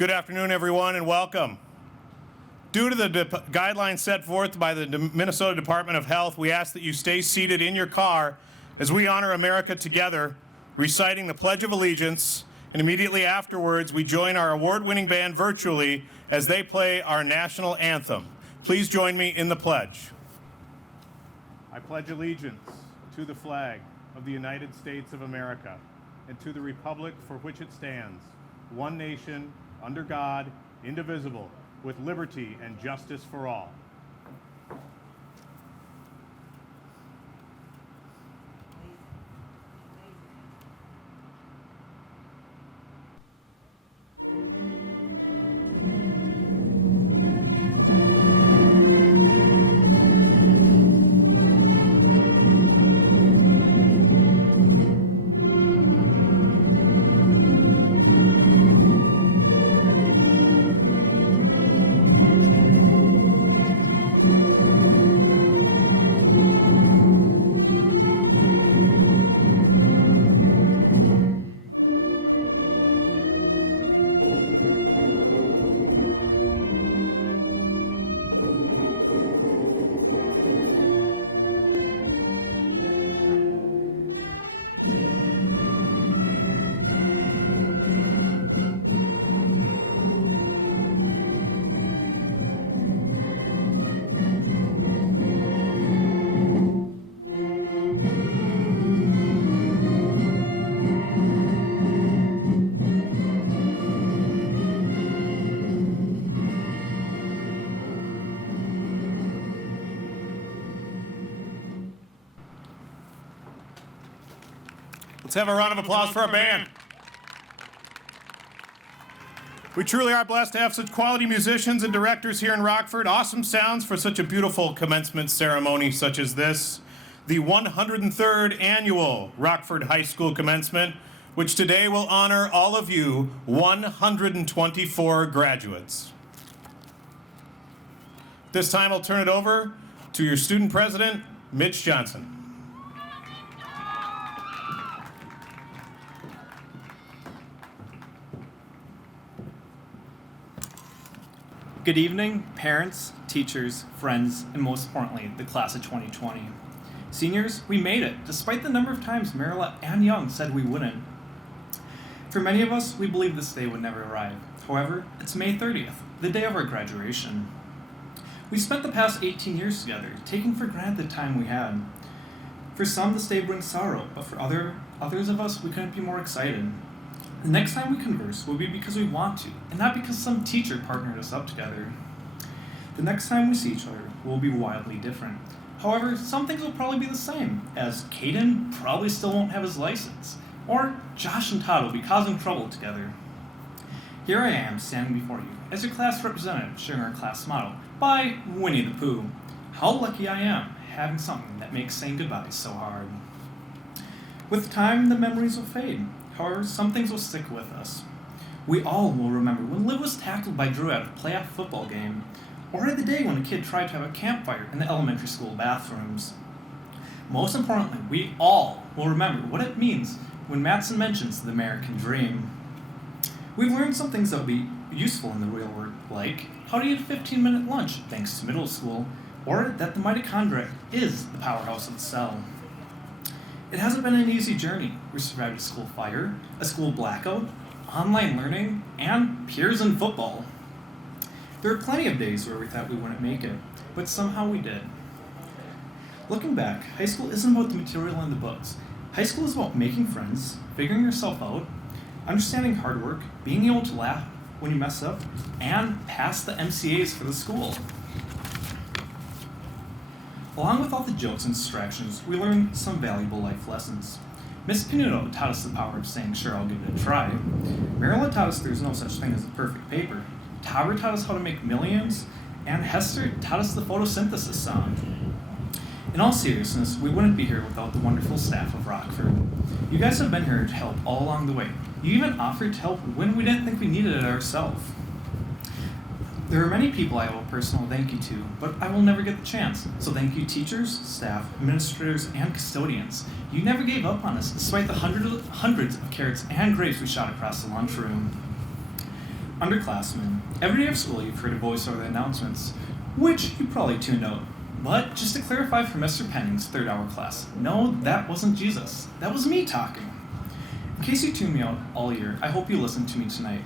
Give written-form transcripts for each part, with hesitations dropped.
Good afternoon, everyone, and welcome. Due to the guidelines set forth by the Minnesota Department of Health, we ask that you stay seated in your car as we honor America together, reciting the Pledge of Allegiance, and immediately afterwards, we join our award-winning band virtually as they play our national anthem. Please join me in the pledge. I pledge allegiance to the flag of the United States of America and to the republic for which it stands, one nation, under God, indivisible, with liberty and justice for all. Let's have a round of applause for our band. We truly are blessed to have such quality musicians and directors here in Rockford. Awesome sounds for such a beautiful commencement ceremony such as this. The 103rd annual Rockford High School commencement, which today will honor all of you 124 graduates. This time I'll turn it over to your student president, Mitch Johnson. Good evening, parents, teachers, friends, and most importantly, the class of 2020. Seniors, we made it, despite the number of times Marilla and Young said we wouldn't. For many of us, we believed this day would never arrive. However, it's May 30th, the day of our graduation. We spent the past 18 years together, taking for granted the time we had. For some, this day brings sorrow, but for others of us, we couldn't be more excited. The next time we converse will be because we want to, and not because some teacher partnered us up together. The next time we see each other will be wildly different. However, some things will probably be the same, as Caden probably still won't have his license, or Josh and Todd will be causing trouble together. Here I am, standing before you, as your class representative, sharing our class motto, by Winnie the Pooh. How lucky I am, having something that makes saying goodbye so hard. With time, the memories will fade. However, some things will stick with us. We all will remember when Liv was tackled by Drew at a playoff football game, or the day when a kid tried to have a campfire in the elementary school bathrooms. Most importantly, we all will remember what it means when Matson mentions the American dream. We've learned some things that will be useful in the real world, like how to eat a 15-minute lunch thanks to middle school, or that the mitochondria is the powerhouse of the cell. It hasn't been an easy journey. We survived a school fire, a school blackout, online learning, and peers in football. There are plenty of days where we thought we wouldn't make it, but somehow we did. Looking back, high school isn't about the material in the books. High school is about making friends, figuring yourself out, understanding hard work, being able to laugh when you mess up, and pass the MCAs for the school. Along with all the jokes and distractions, we learned some valuable life lessons. Miss Canuto taught us the power of saying, "Sure, I'll give it a try." Marilyn taught us there's no such thing as a perfect paper. Tauber taught us how to make millions, and Hester taught us the photosynthesis song. In all seriousness, we wouldn't be here without the wonderful staff of Rockford. You guys have been here to help all along the way. You even offered to help when we didn't think we needed it ourselves. There are many people I owe a personal thank you to, but I will never get the chance. So thank you teachers, staff, administrators, and custodians. You never gave up on us, despite the hundreds of carrots and grapes we shot across the lunchroom. Underclassmen, every day of school you've heard a voice over the announcements, which you probably tuned out. But just to clarify for Mr. Penning's third-hour class, no, that wasn't Jesus. That was me talking. In case you tuned me out all year, I hope you listened to me tonight.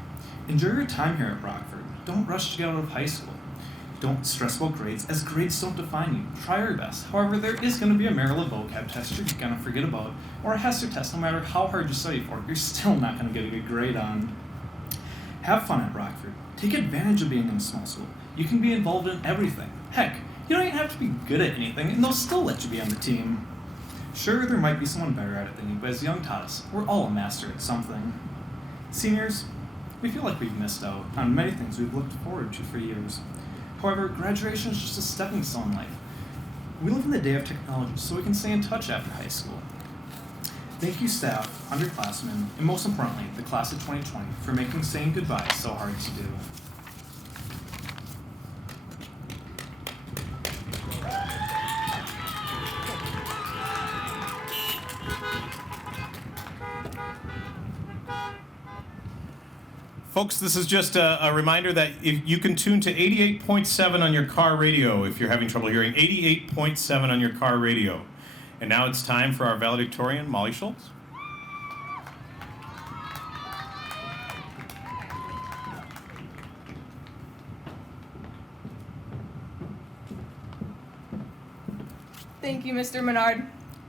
Enjoy your time here at Rockford. Don't rush to get out of high school. Don't stress about grades, as grades don't define you. Try your best. However, there is going to be a Maryland vocab test you're going to forget about, or a Hester test. No matter how hard you study for it, you're still not going to get a good grade on. Have fun at Rockford. Take advantage of being in a small school. You can be involved in everything. Heck, you don't even have to be good at anything, and they'll still let you be on the team. Sure, there might be someone better at it than you, but as Young taught us, we're all a master at something. Seniors, we feel like we've missed out on many things we've looked forward to for years. However, graduation is just a stepping stone in life. We live in the day of technology, so we can stay in touch after high school. Thank you, staff, underclassmen, and most importantly, the class of 2020, for making saying goodbye so hard to do. Folks, this is just a reminder that you can tune to 88.7 on your car radio if you're having trouble hearing. 88.7 on your car radio. And now it's time for our valedictorian, Molly Schultz. Thank you, Mr. Menard.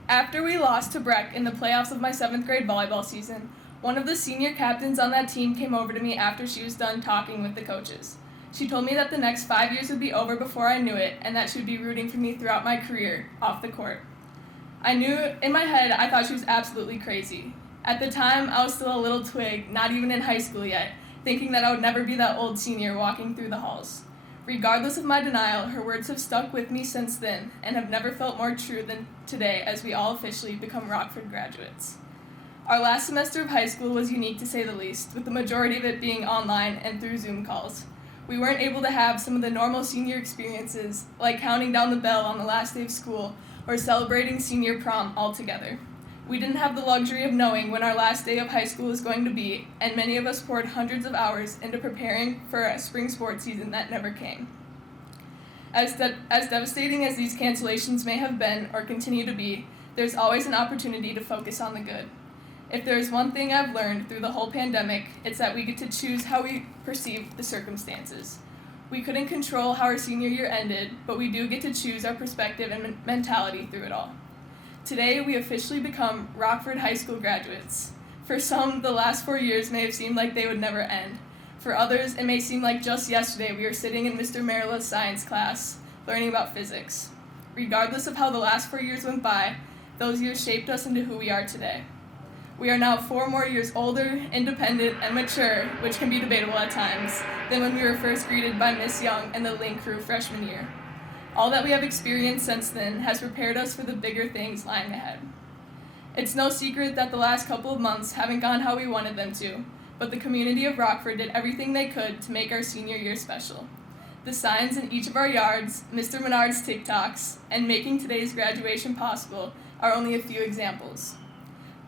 After we lost to Breck in the playoffs of my 7th grade volleyball season, one of the senior captains on that team came over to me after she was done talking with the coaches. She told me that the next 5 years would be over before I knew it, and that she would be rooting for me throughout my career, off the court. I knew, in my head, I thought she was absolutely crazy. At the time, I was still a little twig, not even in high school yet, thinking that I would never be that old senior walking through the halls. Regardless of my denial, her words have stuck with me since then, and have never felt more true than today as we all officially become Rockford graduates. Our last semester of high school was unique to say the least, with the majority of it being online and through Zoom calls. We weren't able to have some of the normal senior experiences, like counting down the bell on the last day of school or celebrating senior prom all together. We didn't have the luxury of knowing when our last day of high school was going to be, and many of us poured hundreds of hours into preparing for a spring sports season that never came. As devastating as these cancellations may have been or continue to be, there's always an opportunity to focus on the good. If there's one thing I've learned through the whole pandemic, it's that we get to choose how we perceive the circumstances. We couldn't control how our senior year ended, but we do get to choose our perspective and mentality through it all. Today, we officially become Rockford High School graduates. For some, the last 4 years may have seemed like they would never end. For others, it may seem like just yesterday we were sitting in Mr. Marilla's science class, learning about physics. Regardless of how the last 4 years went by, those years shaped us into who we are today. We are now 4 more years older, independent, and mature, which can be debatable at times, than when we were first greeted by Miss Young and the Link crew freshman year. All that we have experienced since then has prepared us for the bigger things lying ahead. It's no secret that the last couple of months haven't gone how we wanted them to, but the community of Rockford did everything they could to make our senior year special. The signs in each of our yards, Mr. Menard's TikToks, and making today's graduation possible are only a few examples.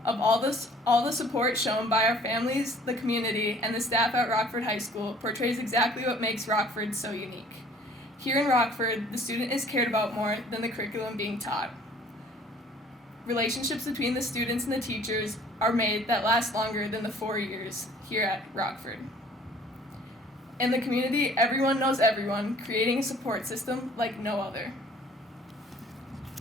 Of all the support shown by our families, the community, and the staff at Rockford High School portrays exactly what makes Rockford so unique. Here in Rockford, the student is cared about more than the curriculum being taught. Relationships between the students and the teachers are made that last longer than the 4 years here at Rockford. In the community, everyone knows everyone, creating a support system like no other.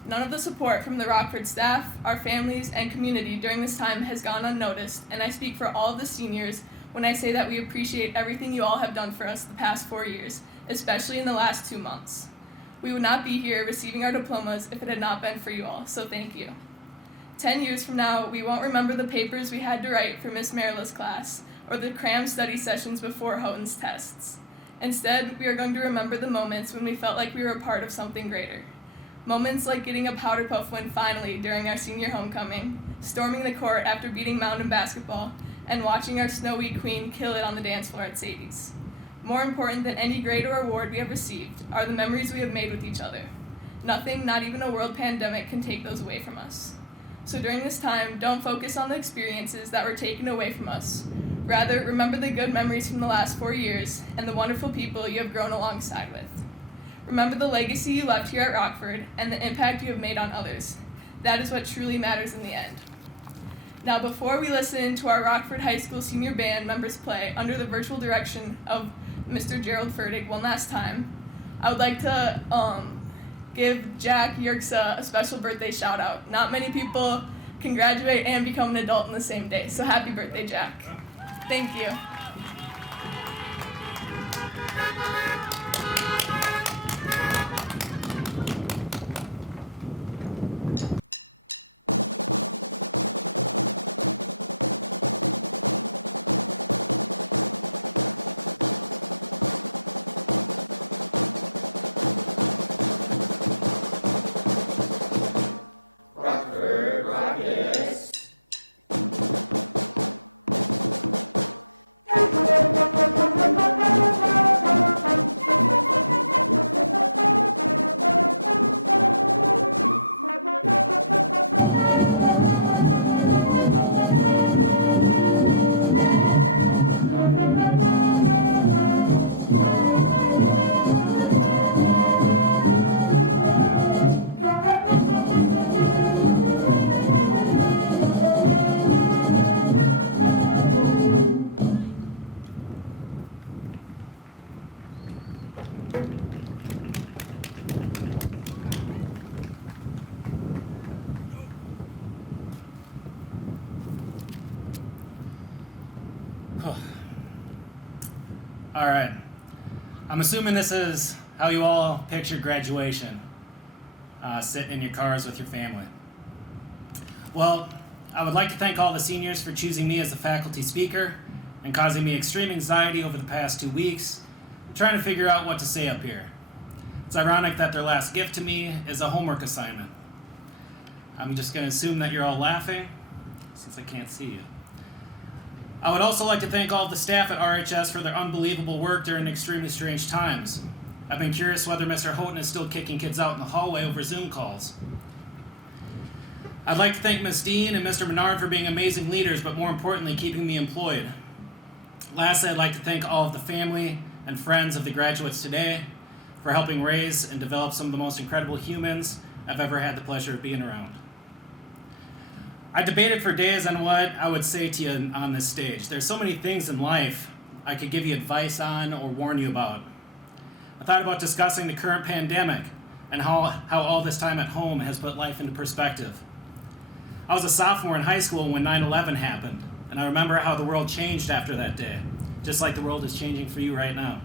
None of the support from the Rockford staff, our families, and community during this time has gone unnoticed, and I speak for all of the seniors when I say that we appreciate everything you all have done for us the past 4 years, especially in the last 2 months. We would not be here receiving our diplomas if it had not been for you all, so thank you. 10 years from now, we won't remember the papers we had to write for Miss Marilla's class, or the cram study sessions before Houghton's tests. Instead, we are going to remember the moments when we felt like we were a part of something greater. Moments like getting a powder puff win finally during our senior homecoming, storming the court after beating mountain basketball, and watching our snowy queen kill it on the dance floor at Sadie's. More important than any grade or award we have received are the memories we have made with each other. Nothing, not even a world pandemic, can take those away from us. So during this time, don't focus on the experiences that were taken away from us. Rather, remember the good memories from the last 4 years and the wonderful people you have grown alongside with. Remember the legacy you left here at Rockford and the impact you have made on others. That is what truly matters in the end. Now, before we listen to our Rockford High School senior band members play under the virtual direction of Mr. Gerald Furtick one last time, I would like to give Jack Yerksa a special birthday shout out. Not many people can graduate and become an adult in the same day, so happy birthday, Jack. Thank you. All right. I'm assuming this is how you all picture graduation, sitting in your cars with your family. Well, I would like to thank all the seniors for choosing me as a faculty speaker and causing me extreme anxiety over the past 2 weeks, trying to figure out what to say up here. It's ironic that their last gift to me is a homework assignment. I'm just going to assume that you're all laughing, since I can't see you. I would also like to thank all of the staff at RHS for their unbelievable work during extremely strange times. I've been curious whether Mr. Houghton is still kicking kids out in the hallway over Zoom calls. I'd like to thank Ms. Dean and Mr. Menard for being amazing leaders, but more importantly, keeping me employed. Lastly, I'd like to thank all of the family and friends of the graduates today for helping raise and develop some of the most incredible humans I've ever had the pleasure of being around. I debated for days on what I would say to you on this stage. There's so many things in life I could give you advice on or warn you about. I thought about discussing the current pandemic and how all this time at home has put life into perspective. I was a sophomore in high school when 9/11 happened, and I remember how the world changed after that day, just like the world is changing for you right now.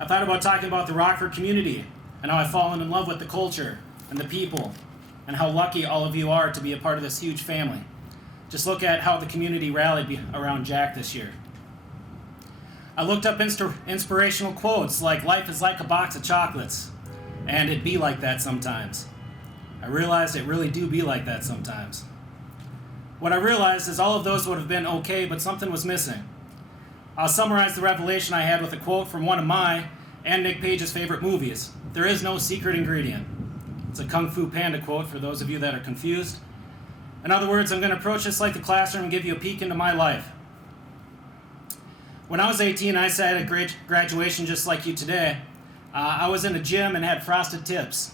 I thought about talking about the Rockford community and how I've fallen in love with the culture and the people, and how lucky all of you are to be a part of this huge family. Just look at how the community rallied around Jack this year. I looked up inspirational quotes like "life is like a box of chocolates," and "it be like that sometimes." I realized it really do be like that sometimes. What I realized is all of those would have been okay, but something was missing. I'll summarize the revelation I had with a quote from one of my and Nick Page's favorite movies. There is no secret ingredient. It's a Kung Fu Panda quote for those of you that are confused. In other words, I'm going to approach this like the classroom and give you a peek into my life. When I was 18, I sat at graduation just like you today. I was in a gym and had frosted tips.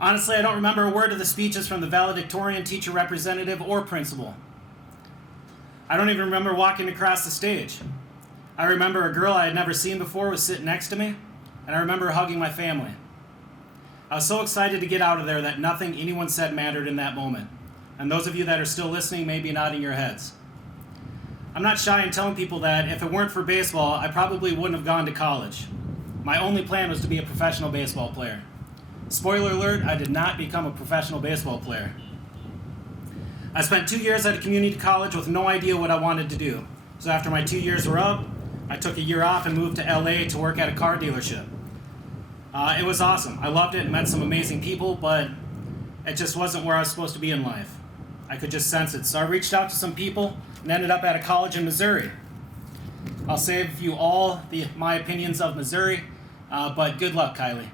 Honestly, I don't remember a word of the speeches from the valedictorian, teacher representative, or principal. I don't even remember walking across the stage. I remember a girl I had never seen before was sitting next to me, and I remember hugging my family. I was so excited to get out of there that nothing anyone said mattered in that moment. And those of you that are still listening may be nodding your heads. I'm not shy in telling people that if it weren't for baseball, I probably wouldn't have gone to college. My only plan was to be a professional baseball player. Spoiler alert, I did not become a professional baseball player. I spent 2 years at a community college with no idea what I wanted to do. So after my 2 years were up, I took a year off and moved to LA to work at a car dealership. It was awesome. I loved it and met some amazing people, but it just wasn't where I was supposed to be in life. I could just sense it. So I reached out to some people and ended up at a college in Missouri. I'll save you all my opinions of Missouri, but good luck, Kylie.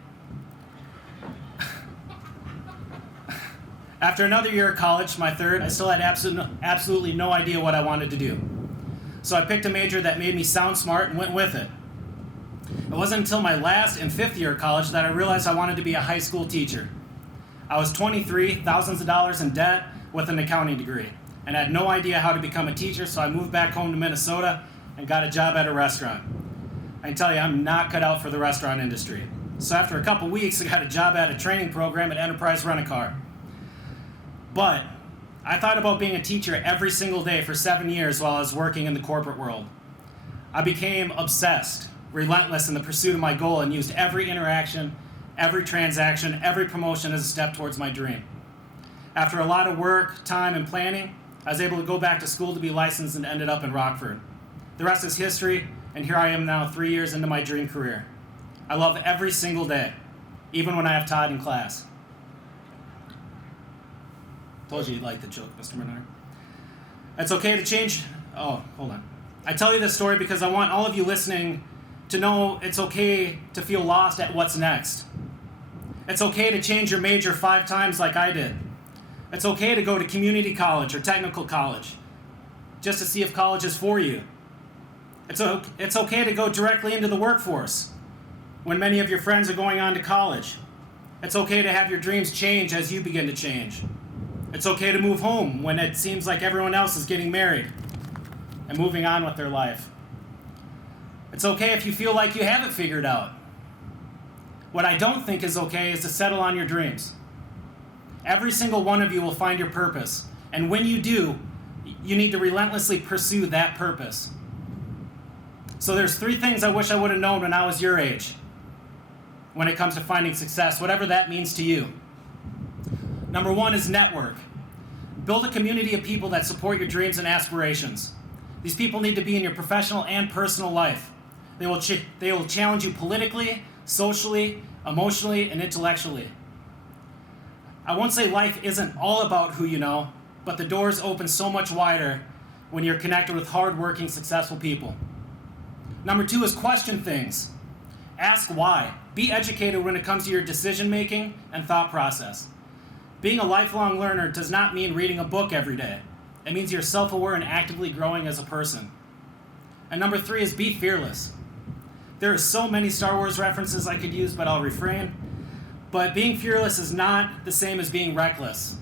After another year of college, my third, I still had absolutely no idea what I wanted to do. So I picked a major that made me sound smart and went with it. It wasn't until my last and fifth year of college that I realized I wanted to be a high school teacher. I was 23, thousands of dollars in debt with an accounting degree, and had no idea how to become a teacher, so I moved back home to Minnesota and got a job at a restaurant. I can tell you, I'm not cut out for the restaurant industry. So after a couple weeks, I got a job at a training program at Enterprise Rent-A-Car. But I thought about being a teacher every single day for 7 years while I was working in the corporate world. I became obsessed, relentless in the pursuit of my goal, and used every interaction, every transaction, every promotion as a step towards my dream. After a lot of work, time, and planning, I was able to go back to school to be licensed and ended up in Rockford. The rest is history, and here I am now 3 years into my dream career. I love every single day, even when I have Todd in class. Told you you'd like the joke, Mr. Menard. It's okay to change. Oh, hold on. I tell you this story because I want all of you listening to know it's okay to feel lost at what's next. It's okay to change your major 5 times like I did. It's okay to go to community college or technical college just to see if college is for you. It's okay to go directly into the workforce when many of your friends are going on to college. It's okay to have your dreams change as you begin to change. It's okay to move home when it seems like everyone else is getting married and moving on with their life. It's okay if you feel like you have it figured out. What I don't think is okay is to settle on your dreams. Every single one of you will find your purpose, and when you do, you need to relentlessly pursue that purpose. So there's 3 things I wish I would have known when I was your age when it comes to finding success, whatever that means to you. Number 1 is network. Build a community of people that support your dreams and aspirations. These people need to be in your professional and personal life. They will challenge you politically, socially, emotionally, and intellectually. I won't say life isn't all about who you know, but the doors open so much wider when you're connected with hardworking, successful people. Number 2 is question things. Ask why. Be educated when it comes to your decision making and thought process. Being a lifelong learner does not mean reading a book every day. It means you're self-aware and actively growing as a person. And number 3 is be fearless. There are so many Star Wars references I could use, but I'll refrain. But being fearless is not the same as being reckless.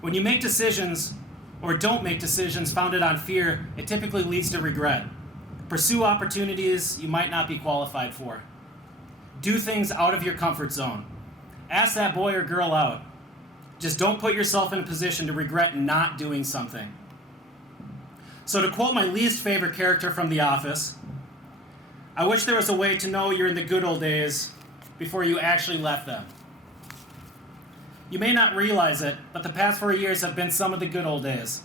When you make decisions or don't make decisions founded on fear, it typically leads to regret. Pursue opportunities you might not be qualified for. Do things out of your comfort zone. Ask that boy or girl out. Just don't put yourself in a position to regret not doing something. So to quote my least favorite character from The Office, I wish there was a way to know you're in the good old days before you actually left them. You may not realize it, but the past 4 years have been some of the good old days.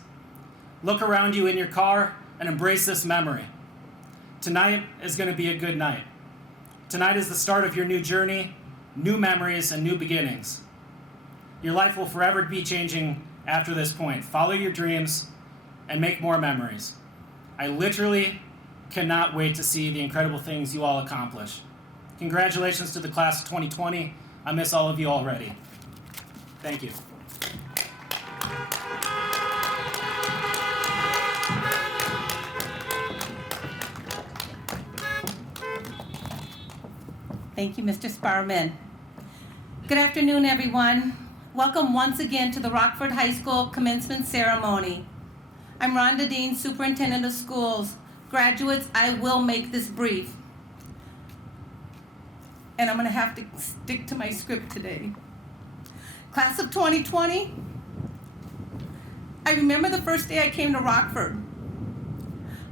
Look around you in your car and embrace this memory. Tonight is going to be a good night. Tonight is the start of your new journey, new memories, and new beginnings. Your life will forever be changing after this point. Follow your dreams and make more memories. I literally cannot wait to see the incredible things you all accomplish. Congratulations to the class of 2020. I miss all of you already. Thank you. Thank you, Mr. Sparman. Good afternoon, everyone. Welcome once again to the Rockford High School commencement ceremony. I'm Rhonda Dean, Superintendent of Schools. Graduates, I will make this brief. And I'm going to have to stick to my script today. Class of 2020, I remember the first day I came to Rockford.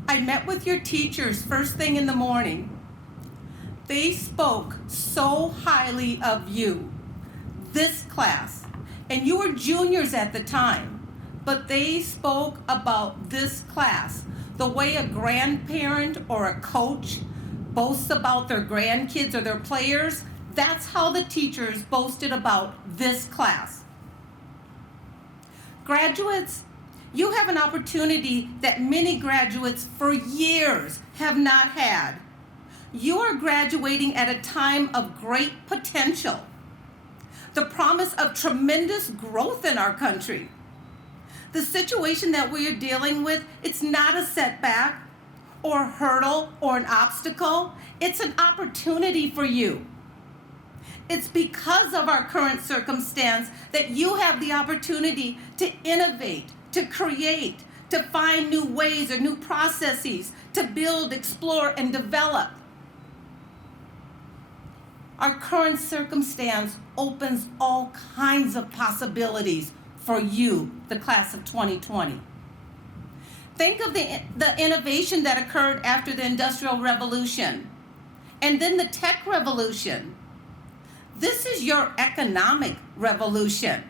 I met with your teachers first thing in the morning. They spoke so highly of you, this class, and you were juniors at the time, but they spoke about this class, the way a grandparent or a coach boasts about their grandkids or their players. That's how the teachers boasted about this class. Graduates, you have an opportunity that many graduates for years have not had. You are graduating at a time of great potential, the promise of tremendous growth in our country. The situation that we are dealing with, it's not a setback or a hurdle or an obstacle. It's an opportunity for you. It's because of our current circumstance that you have the opportunity to innovate, to create, to find new ways or new processes, to build, explore, and develop. Our current circumstance opens all kinds of possibilities for you, the class of 2020. Think of the innovation that occurred after the Industrial Revolution and then the tech revolution. This is your economic revolution.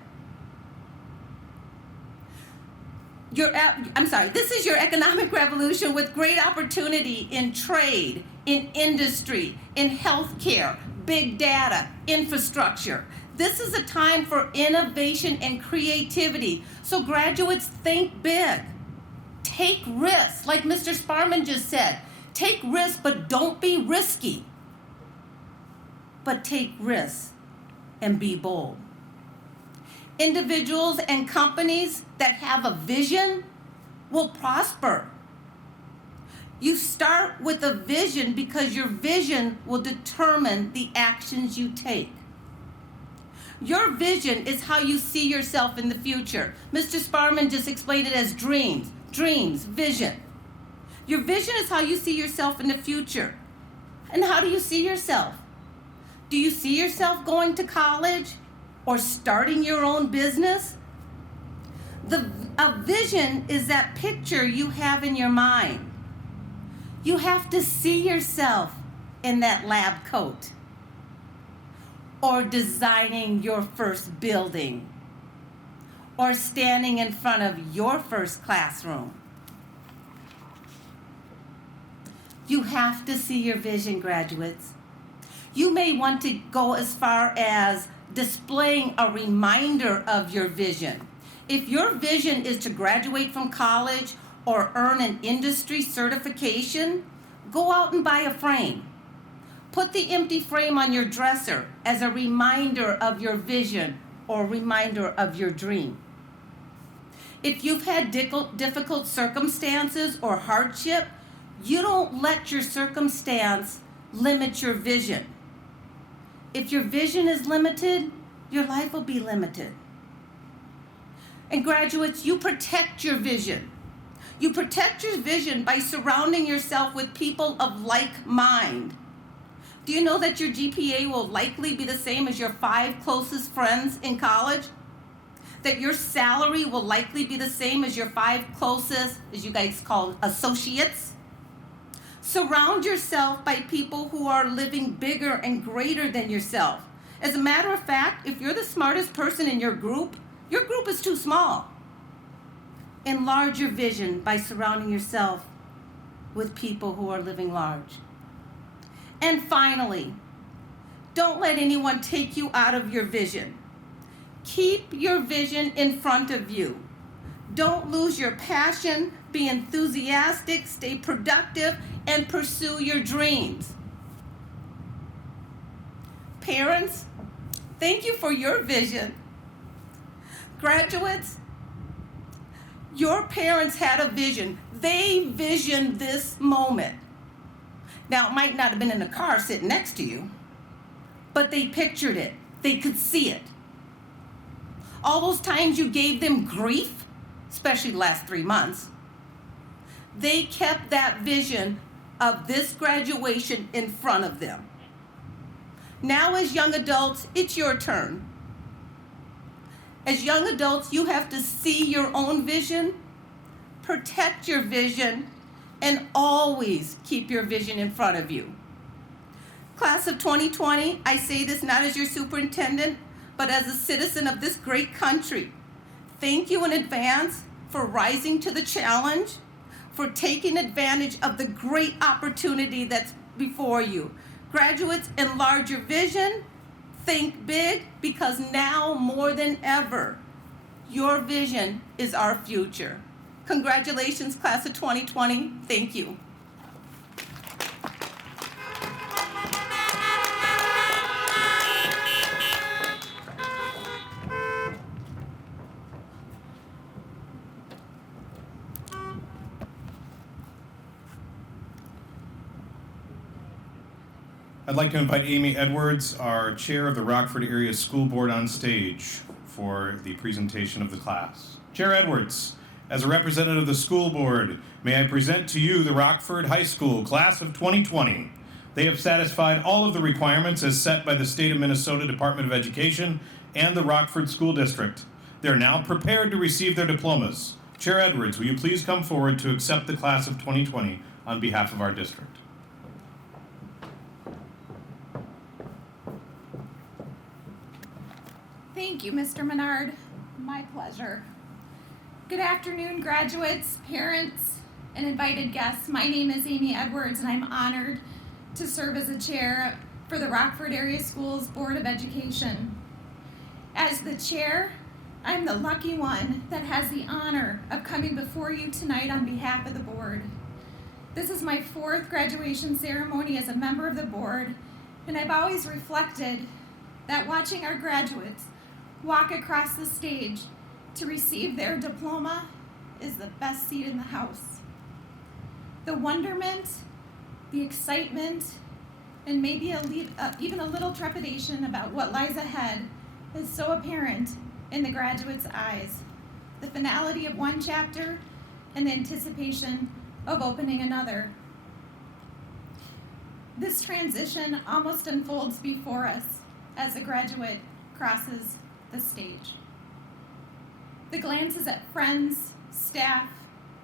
This is your economic revolution with great opportunity in trade, in industry, in healthcare, big data, infrastructure. This is a time for innovation and creativity. So graduates, think big. Take risks, like Mr. Sparman just said. Take risks, but don't be risky. But take risks and be bold. Individuals and companies that have a vision will prosper. You start with a vision because your vision will determine the actions you take. Your vision is how you see yourself in the future. Mr. Sparman just explained it as dreams, vision. Your vision is how you see yourself in the future. And how do you see yourself? Do you see yourself going to college or starting your own business? A vision is that picture you have in your mind. You have to see yourself in that lab coat or designing your first building or standing in front of your first classroom. You have to see your vision, graduates. You may want to go as far as displaying a reminder of your vision. If your vision is to graduate from college or earn an industry certification, go out and buy a frame. Put the empty frame on your dresser as a reminder of your vision or a reminder of your dream. If you've had difficult circumstances or hardship, You don't let your circumstance limit your vision. If your vision is limited, your life will be limited. And graduates, you protect your vision. You protect your vision by surrounding yourself with people of like mind. Do you know that your GPA will likely be the same as your 5 closest friends in college? That your salary will likely be the same as your 5 closest, as you guys call associates? Surround yourself by people who are living bigger and greater than yourself. As a matter of fact, if you're the smartest person in your group is too small. Enlarge your vision by surrounding yourself with people who are living large. And finally, don't let anyone take you out of your vision. Keep your vision in front of you. Don't lose your passion, be enthusiastic, stay productive, and pursue your dreams. Parents, thank you for your vision. Graduates, your parents had a vision. They visioned this moment. Now, it might not have been in a car sitting next to you, but they pictured it. They could see it. All those times you gave them grief, especially the last 3 months, they kept that vision of this graduation in front of them. Now, as young adults, it's your turn. As young adults, you have to see your own vision, protect your vision, and always keep your vision in front of you. Class of 2020, I say this not as your superintendent, but as a citizen of this great country. Thank you in advance for rising to the challenge, for taking advantage of the great opportunity that's before you. Graduates, enlarge your vision, think big, because now more than ever, your vision is our future. Congratulations, class of 2020. Thank you. I'd like to invite Amy Edwards, our chair of the Rockford Area School Board, on stage for the presentation of the class. Chair Edwards, as a representative of the school board, may I present to you the Rockford High School class of 2020. They have satisfied all of the requirements as set by the State of Minnesota Department of Education and the Rockford School District. They are now prepared to receive their diplomas. Chair Edwards, will you please come forward to accept the class of 2020 on behalf of our district? Thank you, Mr. Menard. My pleasure. Good afternoon, graduates, parents, and invited guests. My name is Amy Edwards, and I'm honored to serve as a chair for the Rockford Area Schools Board of Education. As the chair, I'm the lucky one that has the honor of coming before you tonight on behalf of the board. This is my 4th graduation ceremony as a member of the board, and I've always reflected that watching our graduates walk across the stage to receive their diploma is the best seat in the house. The wonderment, the excitement, and maybe even a little trepidation about what lies ahead is so apparent in the graduates' eyes. The finality of one chapter and the anticipation of opening another. This transition almost unfolds before us as a graduate crosses the stage. The glances at friends, staff,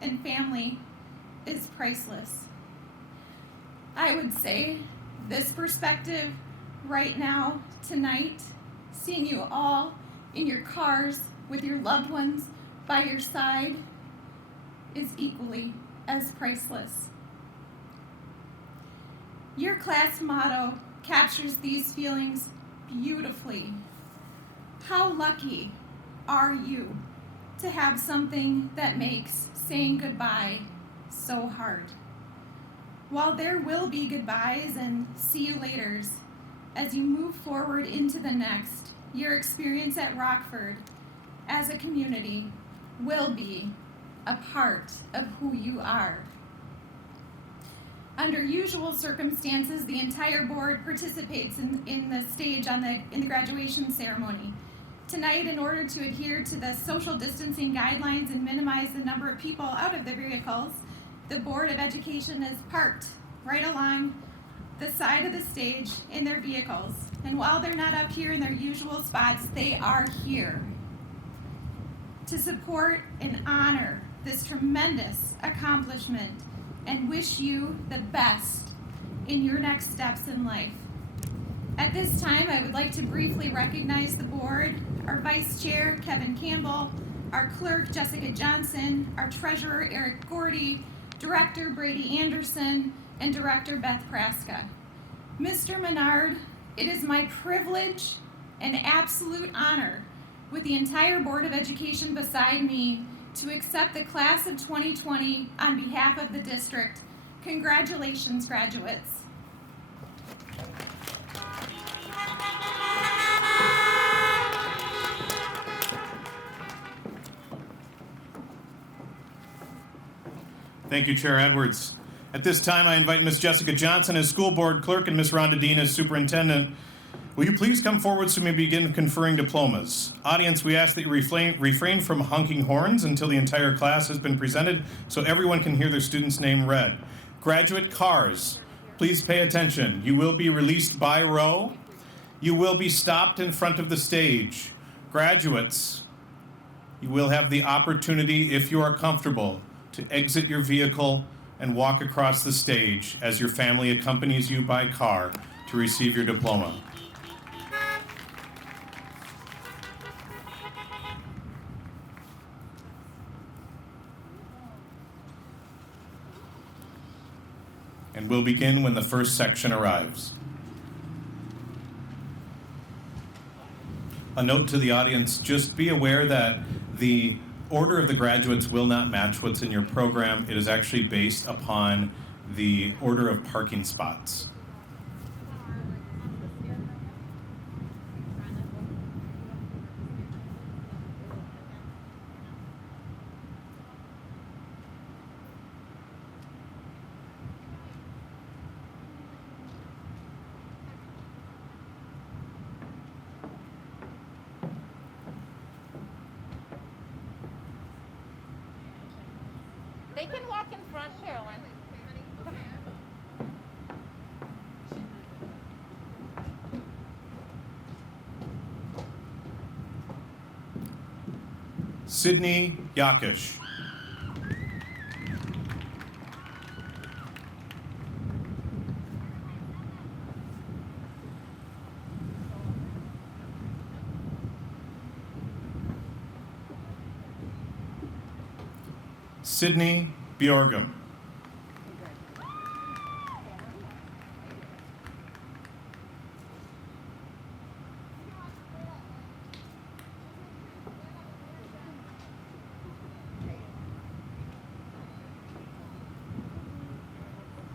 and family is priceless. I would say this perspective right now, tonight, seeing you all in your cars with your loved ones by your side is equally as priceless. Your class motto captures these feelings beautifully. How lucky are you to have something that makes saying goodbye so hard? While there will be goodbyes and see you laters, as you move forward into the next, your experience at Rockford as a community will be a part of who you are. Under usual circumstances, the entire board participates in the stage in the graduation ceremony. Tonight, in order to adhere to the social distancing guidelines and minimize the number of people out of their vehicles, the Board of Education is parked right along the side of the stage in their vehicles. And while they're not up here in their usual spots, they are here to support and honor this tremendous accomplishment and wish you the best in your next steps in life. At this time, I would like to briefly recognize the board, our Vice Chair, Kevin Campbell, our Clerk, Jessica Johnson, our Treasurer, Eric Gordy, Director, Brady Anderson, and Director, Beth Praska. Mr. Menard, it is my privilege and absolute honor, with the entire Board of Education beside me, to accept the class of 2020 on behalf of the district. Congratulations, graduates. Thank you, Chair Edwards. At this time, I invite Ms. Jessica Johnson as school board clerk and Ms. Rhonda Dean as superintendent. Will you please come forward so we may begin conferring diplomas? Audience, we ask that you refrain from honking horns until the entire class has been presented so everyone can hear their student's name read. Graduate cars, please pay attention. You will be released by row. You will be stopped in front of the stage. Graduates, you will have the opportunity, if you are comfortable, to exit your vehicle and walk across the stage as your family accompanies you by car to receive your diploma. And we'll begin when the first section arrives. A note to the audience, just be aware that the order of the graduates will not match what's in your program. It is actually based upon the order of parking spots. They can walk in front, Carolyn. Sydney Yakish. Sydney Bjorgum.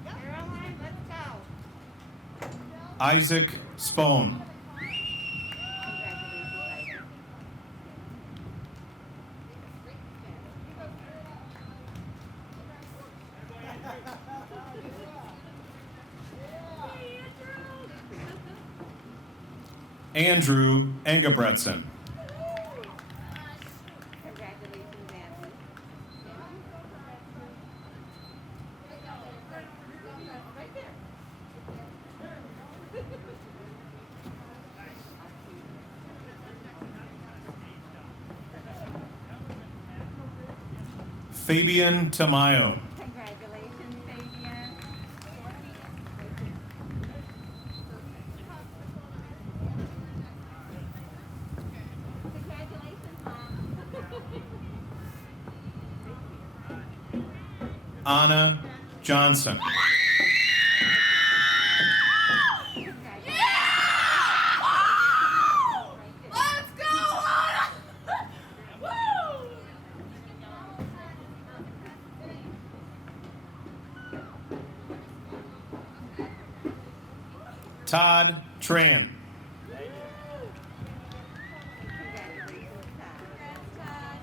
Caroline, let's go. Isaac Spohn. Andrew Engebretson. Congratulations, Andy. Right there. Fabian Tamayo. Congratulations, Fabian. Congratulations, Mom. Anna Johnson. Let's go, Anna! Woo! Todd Tran. Congratulations, Todd.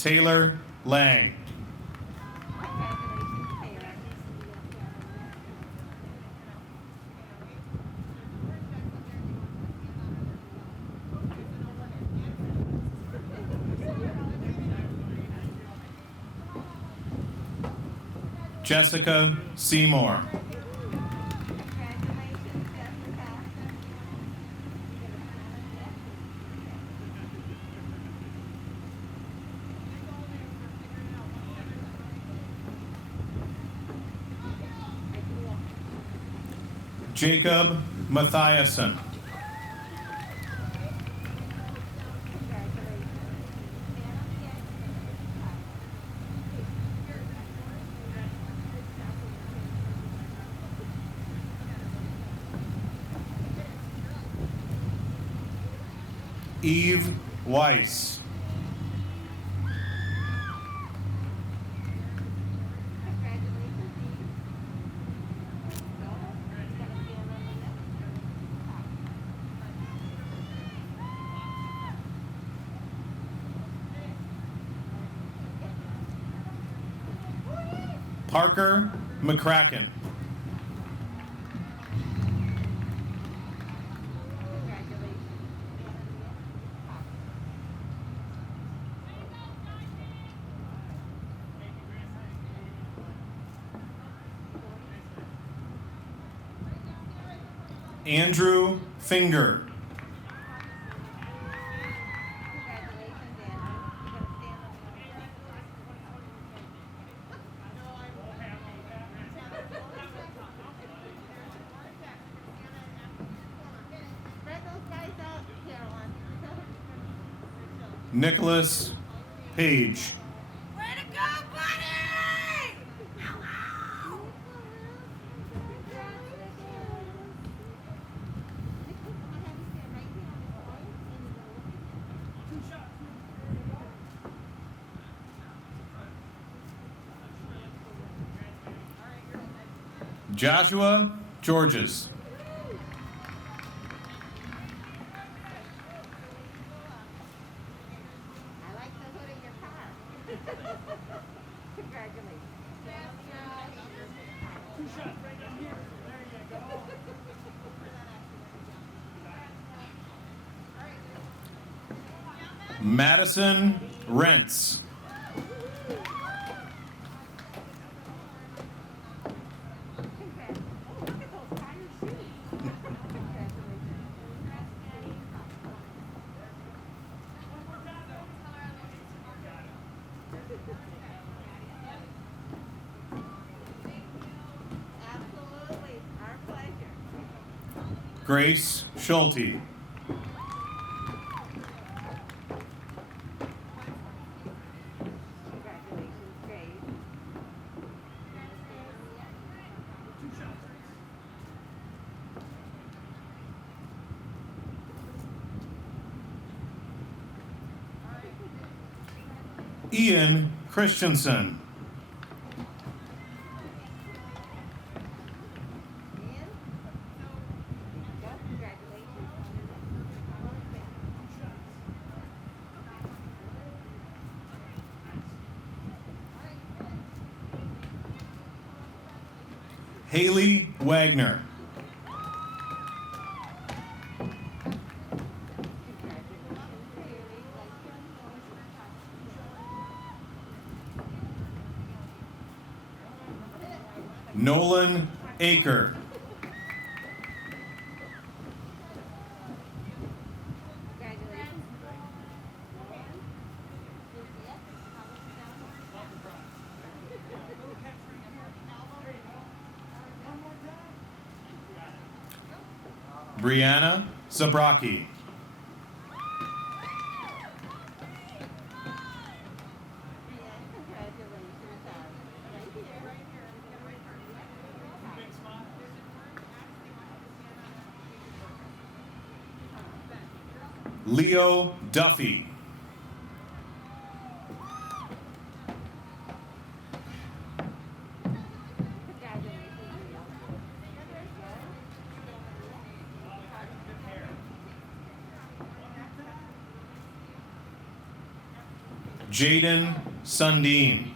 Taylor Lang. Jessica Seymour. Jacob Mathiasen. Eve Weiss. Parker McCracken. Andrew Finger. Nicholas Page. Way to go, buddy! Joshua Georges. I like the hood of your car. Congratulations. Madison Rentz. Absolutely, our pleasure. Grace Schulte. Congratulations, Grace. Ian Christensen. Ian? Go, congratulations. Haley Wagner. Nolan Aker. Congratulations. Brianna Zabraki. Leo Duffy. Jaden Sundin.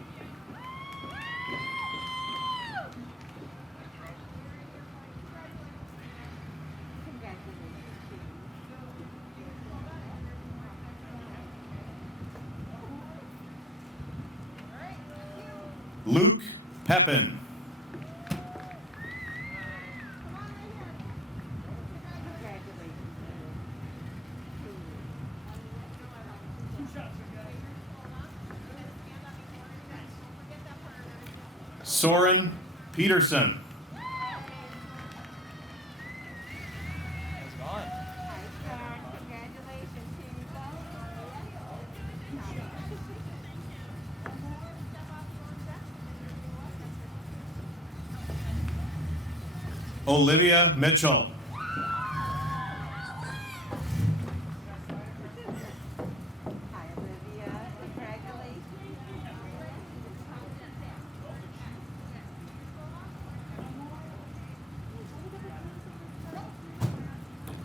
Luke Pepin. Soren Peterson. Olivia Mitchell.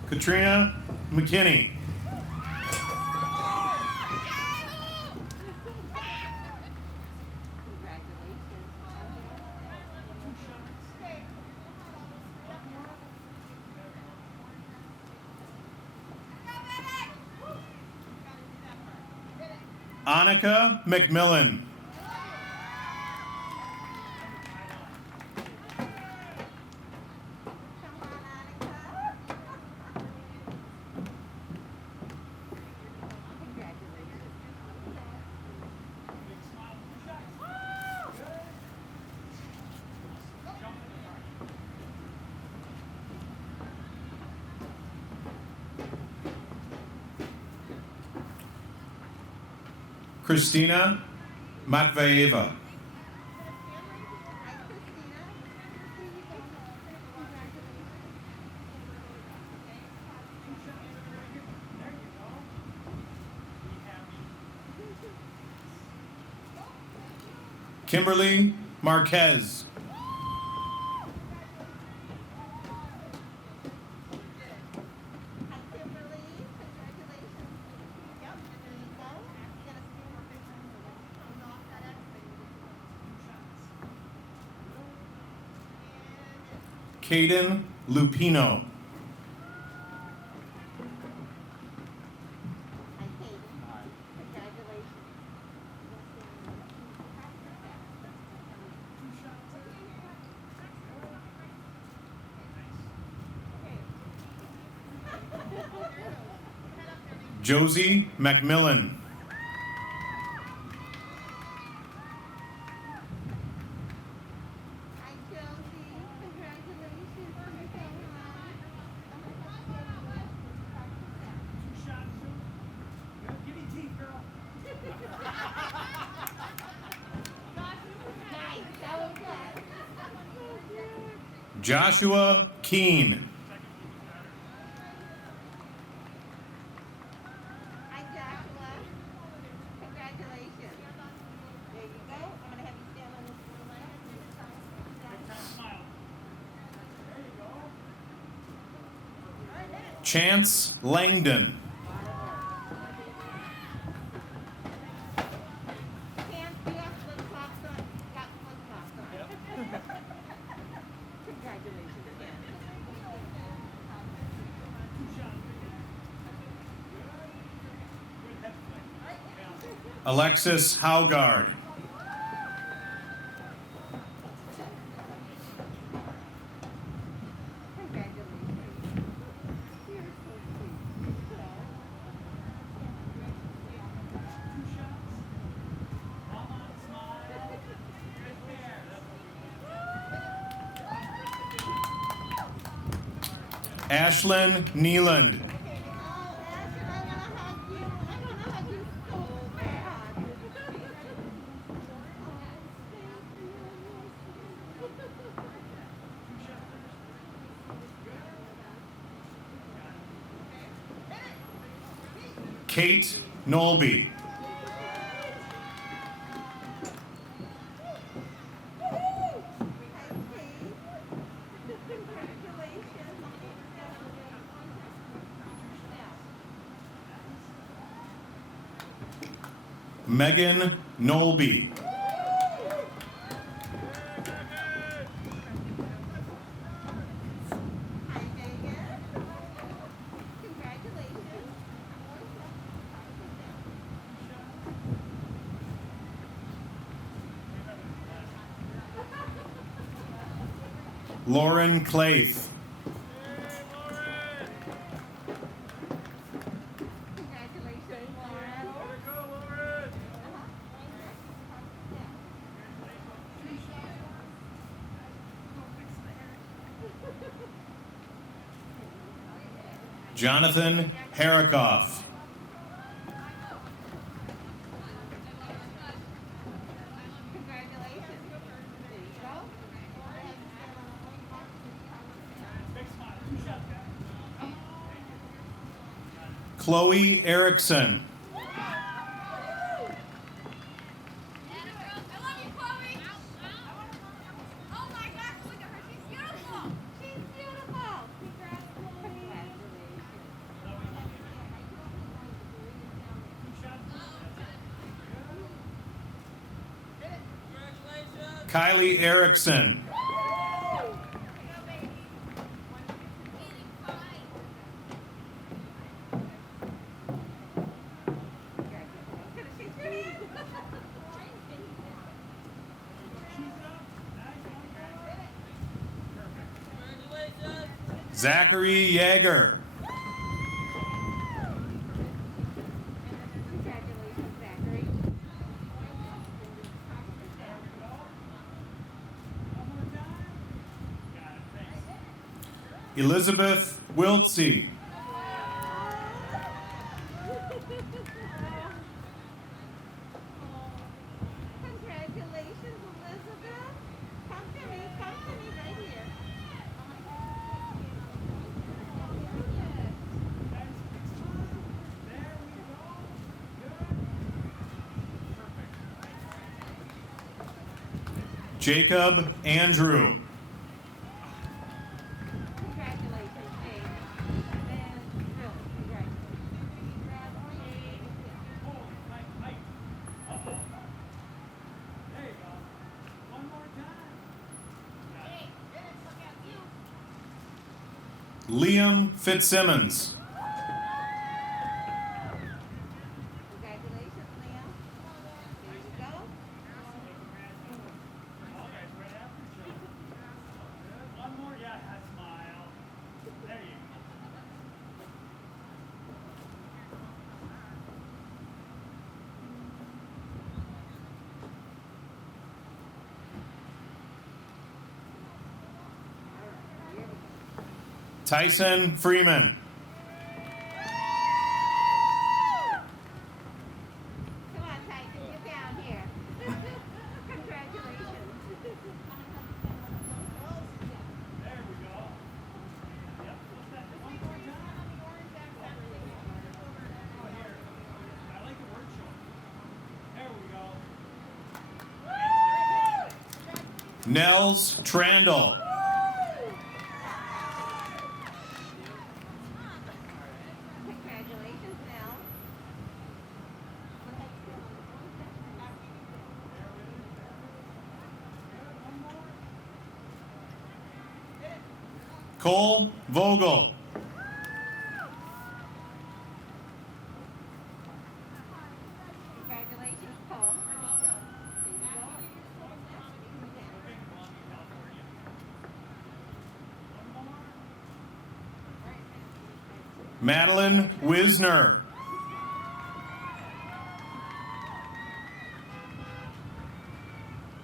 Katrina McKinney. Annika McMillan. Christina Matveyeva. Kimberly Marquez. Caden Lupino. Josie McMillan. Joshua Keene. Hi, Joshua. Congratulations. There you go. I'm going to have you stand on this one. Chance Langdon. Chance, you have flip-flops on. Got flip-flops on. Congratulations again. Alexis Haugard. Ashlyn Neeland. Kate Nolby. Megan Nolby. Lauren Claith. Jonathan Harikoff. Chloe Erickson. Kylie Erickson. Zachary Yeager. Elizabeth Wiltsey. Congratulations, Elizabeth. Come to me right here. Jacob Andrew. Congratulations, Jake. And Bill, Liam Fitzsimmons. congratulations, Liam. There you go. Tyson Freeman. Come on, Tyson, get down here. Congratulations. Nels Trandle. Congratulations, Nell. Cole Vogel. Congratulations, Cole. There you go. Madeline Wisner.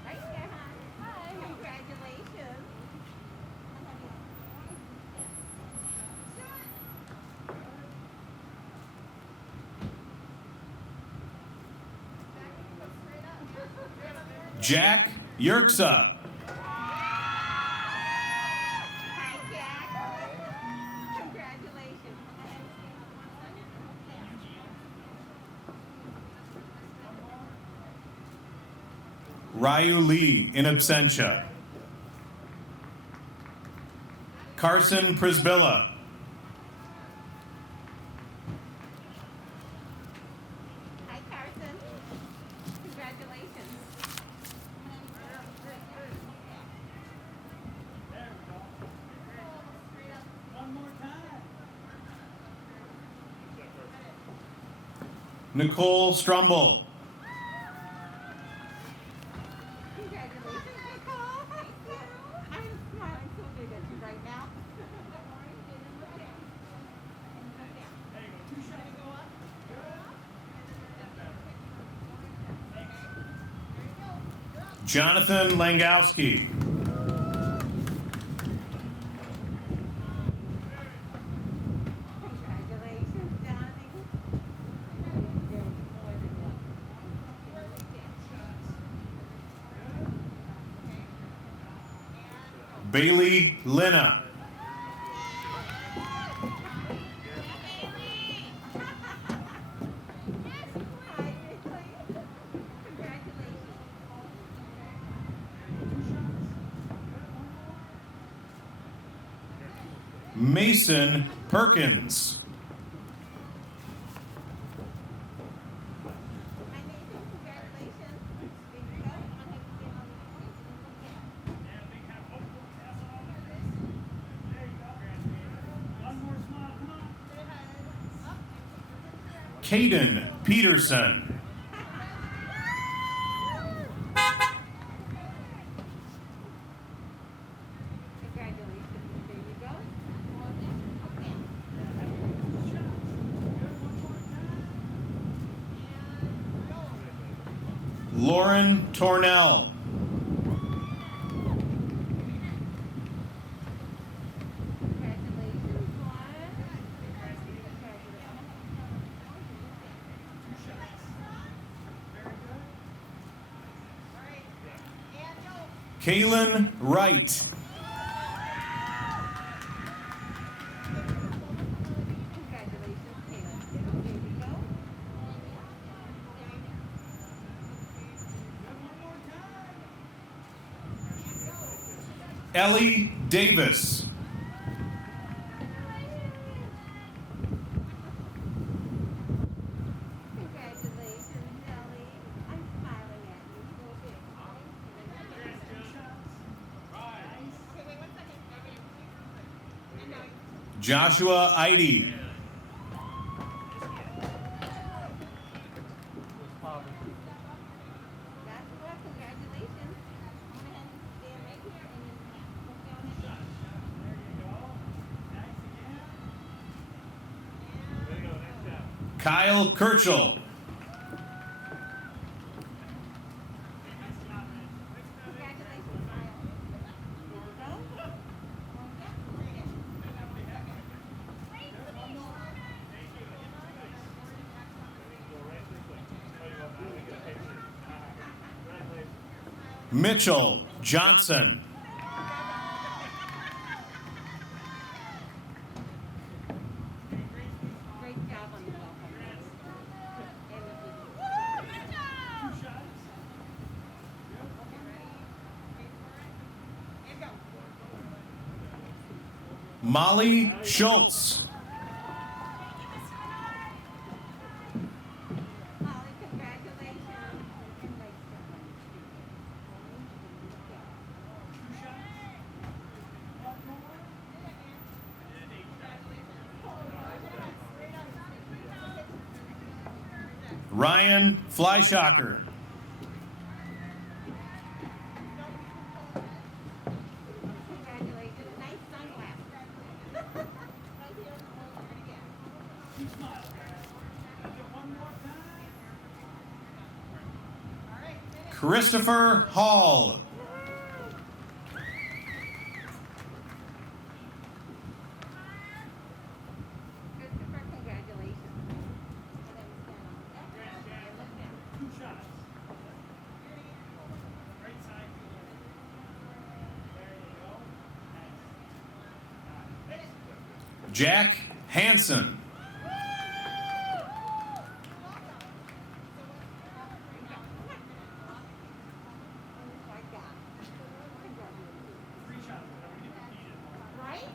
Right there, hon. Hi. Congratulations. Jack Yerksa. Hi, Jack. Congratulations. Ryu Lee in absentia. Carson Prisbilla. Hi, Carson. Nicole Strumble. Congratulations, Nicole. Thank you. I'm smiling so big at you right now. Jonathan Langowski. Congratulations, Johnny. Bailey Lina. Hi, Bailey. Congratulations. Mason Perkins. Hi, Nathan. Congratulations. There you go. I'm going to get all the points and look at Caden Peterson. Congratulations. There you go. Lauren Tornell. Congratulations, Lauren. Kaylin Wright. Congratulations, Caleb. There you go. Ellie Davis. Congratulations, Ellie. I'm smiling at you so big. Okay, wait 1 second. And now Joshua Eide. Joshua, congratulations. Go ahead and stand right here and then look down at me. Kyle Kirchel. Congratulations, Kyle. Go. Mitchell Johnson. Great job on the welcome. And the video. And go. Molly Schultz. Molly, congratulations. And nice Ryan Fleischacker. Congratulations. Nice sunglasses. Christopher Hall. Christopher, congratulations. And then stand on that. And look down. Jack Hansen. Like that. Right?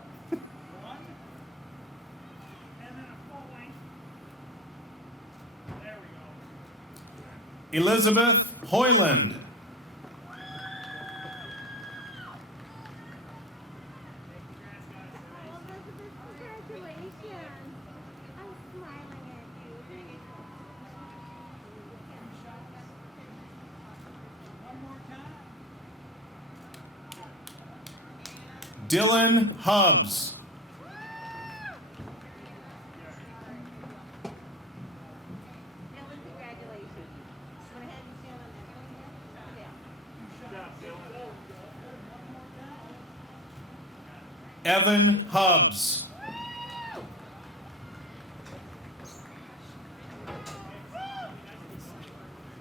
Elizabeth Hoyland. Oh, Elizabeth, congratulations. I'm smiling at you. There you go. Dylan Hubbs. Dylan, congratulations. Go ahead and stand on that. Yeah. Evan Hubbs.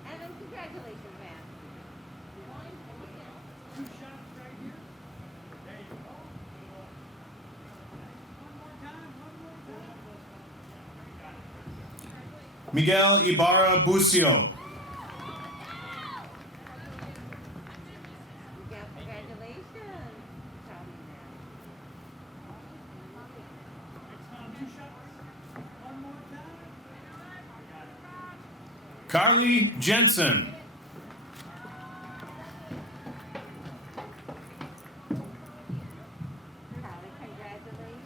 Evan, congratulations, man. Miguel Ibarra Bucio. Miguel, congratulations. Proud of you, man. Carly Jensen. Carly, congratulations.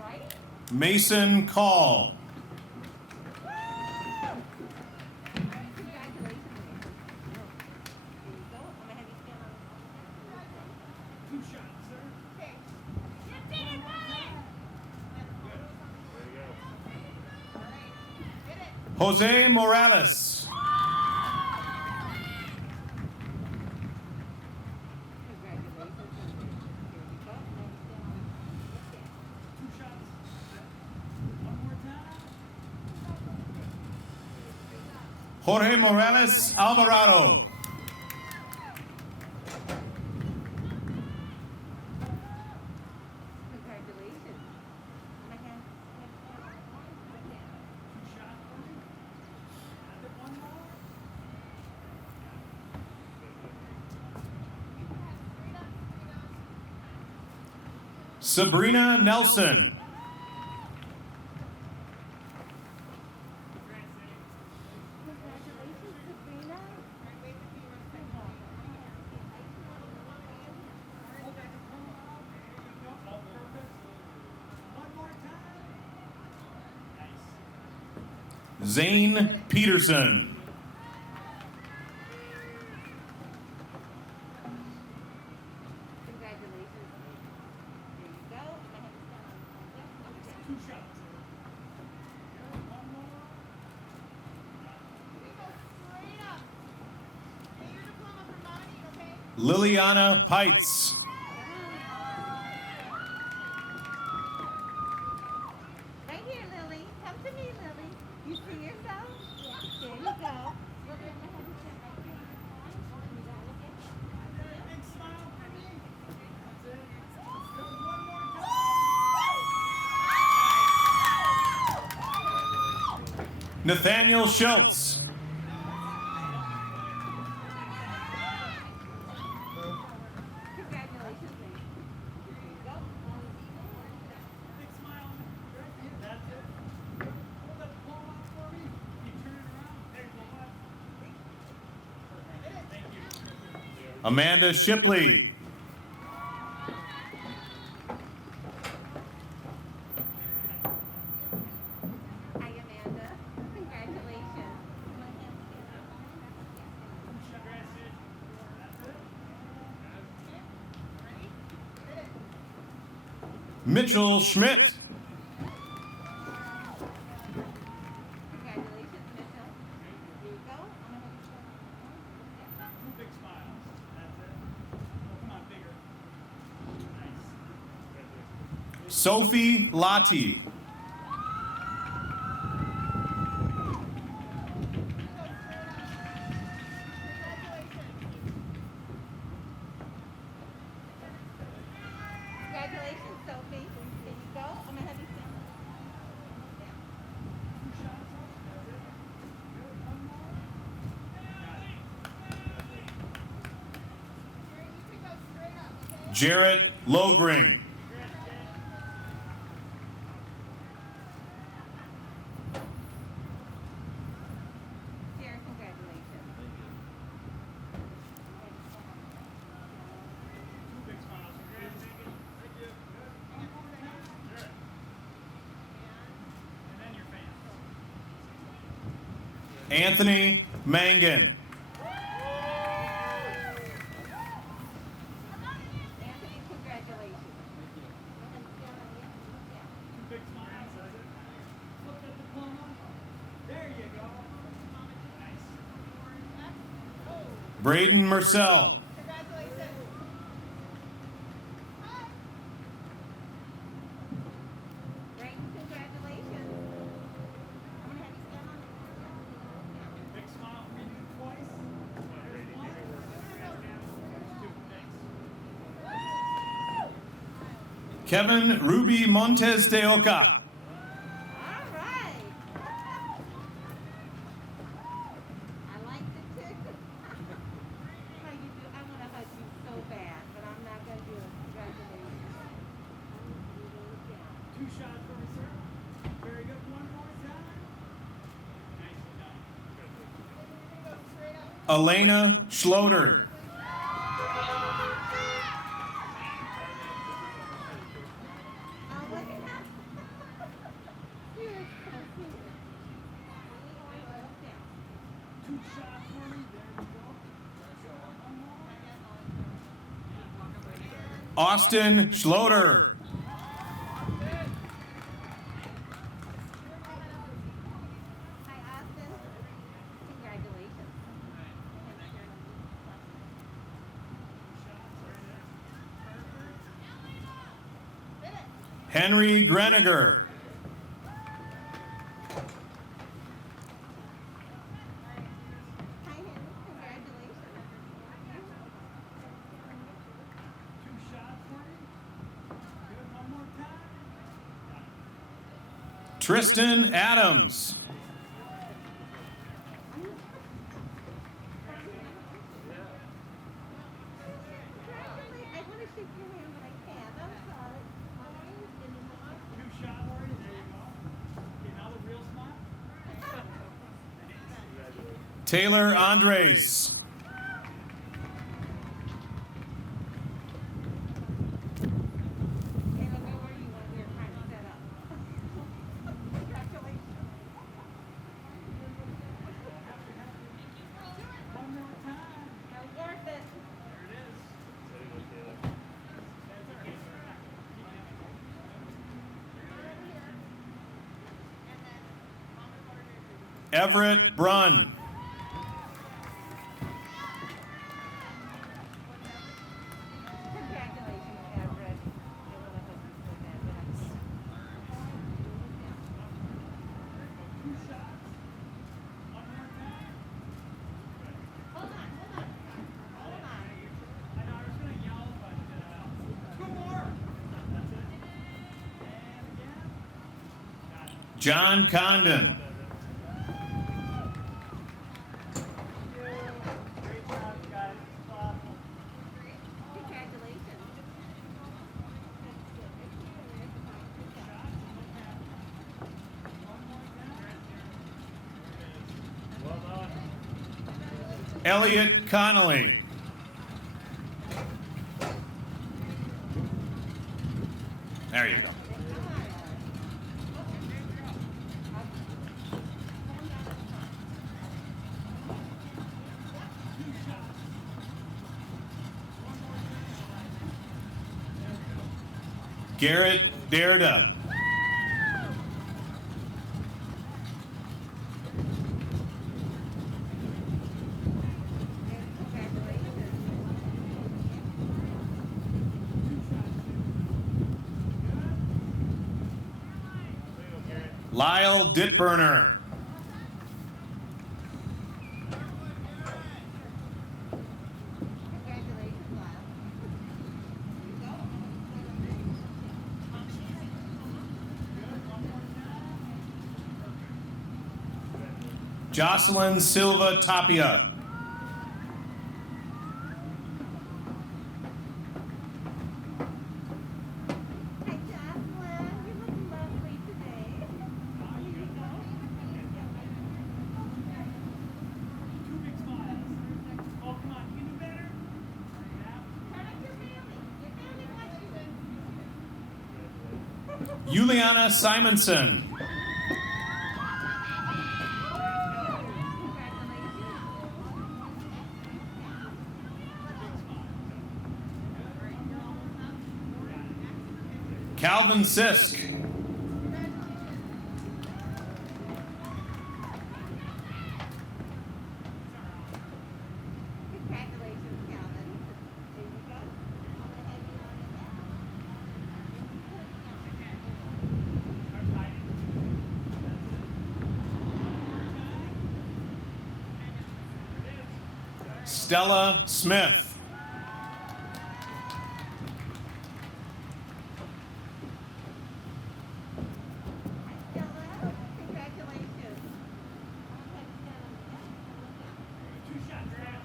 Right? Mason Call. Congratulations, man. There you go. I'm gonna have you stand on the Jose Morales. Congratulations. Here you go. I'm gonna have you stand on the Jorge Morales Alvarado. Congratulations. I'm gonna have Sabrina Nelson. Congratulations, Sabrina. Zane Peterson. Congratulations. There you go. I'm gonna have you stand on the Liliana Pites. Right here, Lily. Come to me, Lily. You see yourself? There you go. Lily, I'm gonna have you stand right here. You gotta look at me. Big smile for me. Nathaniel Schultz. Congratulations, Lily. There you go. Big smile. That's it. Hold that palm out for me. You turn it around. There you go. Perfect. Thank you. Amanda Shipley. Hi, Amanda. Congratulations. I'm gonna have you stand Mitchell Schmidt. Congratulations, Mitchell. There you go. I'm gonna have you stand on Two big smiles. That's it. Oh, come on, bigger. Nice. Sophie Lottie. Congratulations, Sophie. There you go. I'm gonna have you stand on Jarrett Logring. Jared, congratulations. Two big smiles. Thank you. And then your fans. Anthony Mangan. Anthony, congratulations. Braden Murcell. Congratulations. Great, congratulations. I'm gonna have you stand on the Big smile for me twice. Kevin Ruby Montes de Oca. All right. I like the tick. How you do? I want to hug you so bad, but I'm not gonna do it. Congratulations. Two shots for me, sir. Very good. One more time. Nicely done. Elena Schloter. Oh, look at that. You're so cute. Two shots for me. There we go. Austin Schloter. Hi, Austin. Congratulations. Henry Greniger. Hi, Henry. Congratulations. Two shots for me. Good. One more time. Tristan Adams. Congratulations. I want to shake your hand, but I can't. I'm sorry. Two shots for you. There you go. Okay, now the real smile. Taylor Andres. Taylor, where were you when we were trying to set up? Congratulations. One more time. That was worth it. There it is. Everett Brunn. Congratulations, Everett. I want to hug you so bad, but I can't. Two shots. One more time. Hold on. Hold on. I know I was gonna yell, but two more. That's it. And again. Got it. John Condon. Great job, guys. Awesome. Congratulations. Well done. Elliot Connolly. There you go. Garrett Derda. Lyle Ditburner. Congratulations, Lyle. Jocelyn Silva Tapia. Hi, Jocelyn. You look lovely today. Here you go. Two big smiles. Oh, come on. You can do better. Turn up your family. Your family wants you. Juliana Simonson. Calvin Sisk. Congratulations, Calvin. There you go. I'm gonna have you on it now. Stella Smith. Stella, congratulations. Two shots, Grant.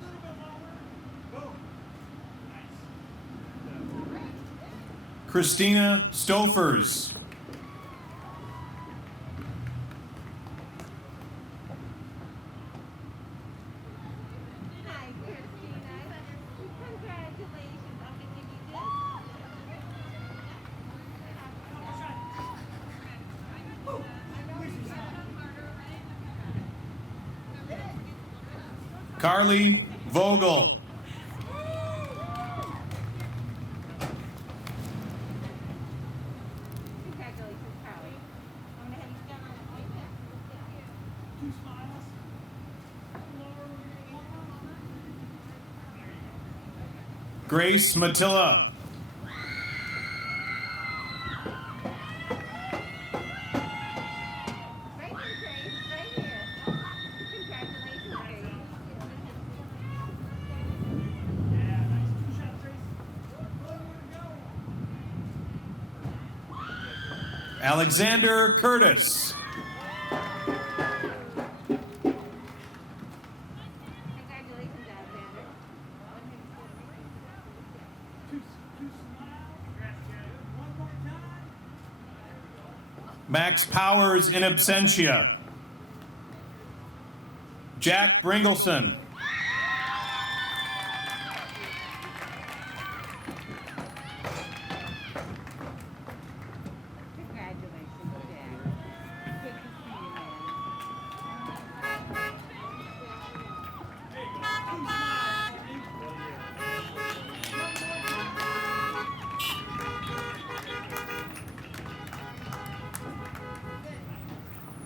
A little bit lower. Boom. Nice. Christina Stofers. Hi, Christina. Congratulations. I'm gonna give you Carly Vogel. Congratulations, Carly. I'm gonna have you stand on the point there. Two smiles. Lower. Grace Matilla. Right here, Grace. Right here. Congratulations, Grace. Yeah, nice. Two shots, Trace. Way to go. Alexander Curtis. Congratulations, Alexander. Two smiles. Congrats, Jared. One more time. Max Powers in absentia. Jack Bringleson. Congratulations, Jack. Good to see you, man.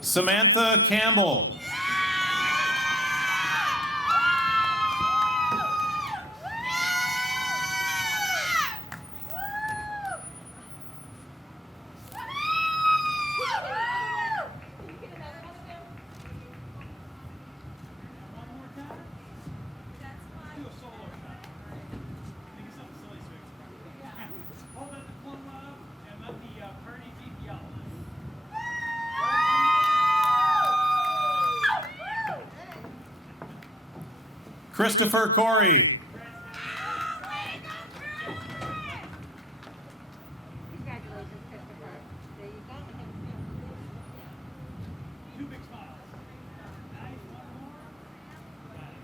Samantha Campbell. One more time. Do a solo shot. Think of something silly so it's hold that diploma up and let the party keep yelling. Christopher Corey. Congratulations, Christopher. There you go. Two big smiles. Nice. One more. Got it.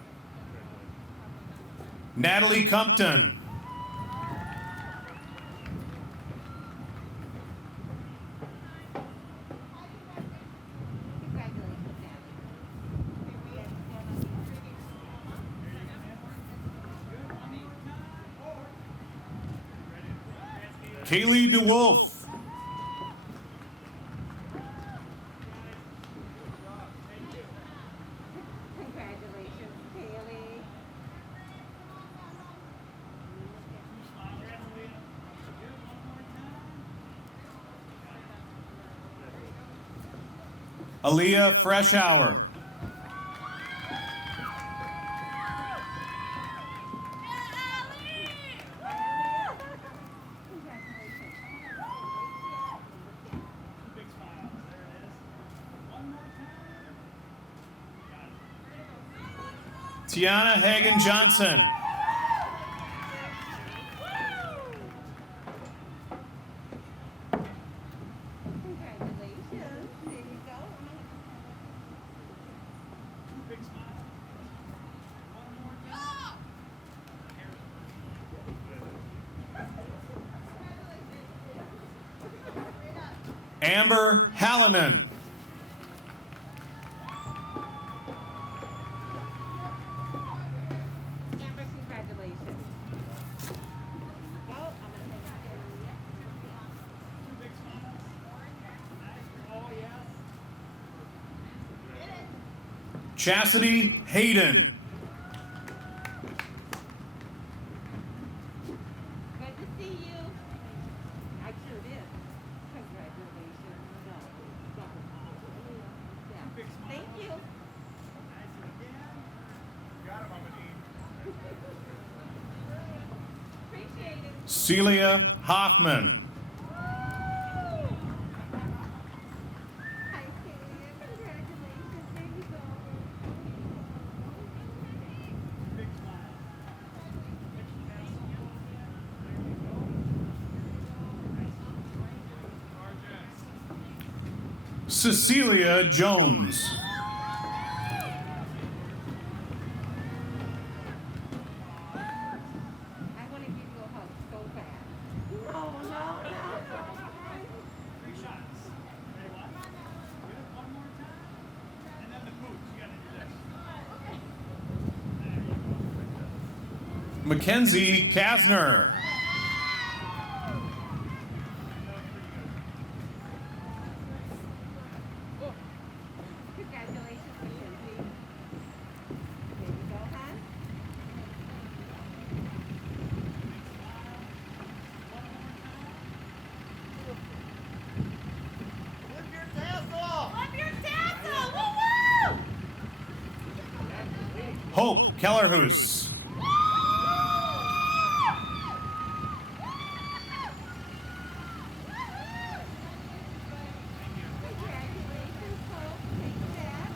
Natalie Compton. Congratulations, Kaylee DeWolf. Congratulations, Kaylee. Aaliyah Freshour. Big smiles. There it is. One more time. Got it. Tiana Hagen Johnson. Congratulations. There you go. Two big smiles. One more time. Amber Hallinan. Amber, congratulations. Go. I'm gonna take it. Chastity Hayden. Good to see you. I sure did. Congratulations. Yeah. Thank you. Appreciate it. Celia Hoffman. Hi, Celia. Congratulations. There you go. Cecilia Jones. I want to give you a hug so bad. No, no, no. Three shots. Ready, one? Good. One more time. And then the boots. You gotta do this. There you go. Mackenzie Kasner. Congratulations, Mackenzie. There you go, hon. Love your tassel! Woo woo! Hope Kellerhoos. Congratulations, Hope. Take that.